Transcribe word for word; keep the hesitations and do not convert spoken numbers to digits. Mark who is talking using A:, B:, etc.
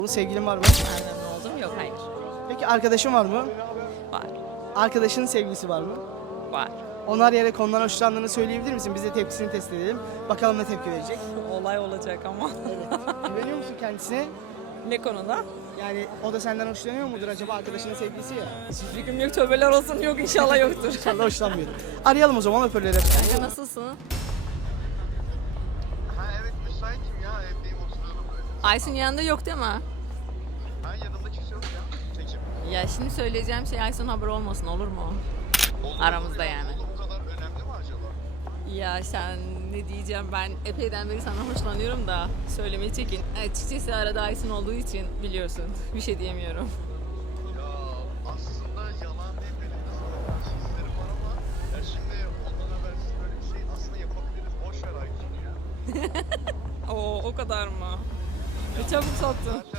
A: Sevgilin var mı?
B: Annemle oldum. Yok, hayır.
A: Peki arkadaşın var mı?
B: Var.
A: Arkadaşının sevgilisi var mı?
B: Var.
A: Onu arayarak ondan hoşlandığını söyleyebilir misin? Biz de tepkisini test edelim. Bakalım ne tepki verecek.
B: Olay olacak ama.
A: Güveniyor musun kendisine?
B: Ne konuda?
A: Yani o da senden hoşlanıyor mudur acaba, arkadaşının sevgilisi ya?
B: Hiçbir fikrim yok. Tövbeler olsun. Yok, inşallah yoktur.
A: İnşallah hoşlanmıyor. Arayalım o zaman hoparlörü.
B: Kanka nasılsın?
C: Ha evet müsaitim ya, evdeyim, oturuyorum böyle.
B: Aysun yanında yok değil mi?
C: Ha yanımda kimse yok ya. Tekim.
B: Ya şimdi söyleyeceğim şey Aysun haber olmasın, olur mu?
C: Olur,
B: Aramızda
C: olur ya.
B: yani.
C: Olur, bu kadar önemli mi acaba?
B: Ya sen ne diyeceğim, ben epeyden beri senden hoşlanıyorum da söylemeye çekin. Açıkçası arada Aysun olduğu için biliyorsun. Bir şey diyemiyorum.
C: Ya aslında yalan değil, benim de sana karşı hislerim var ama ya şimdi ondan habersiz böyle bir şey aslında yapabiliriz. Boş ver Aysun ya.
B: Oo, o kadar mı? Ne çabuk soktun.
C: Zaten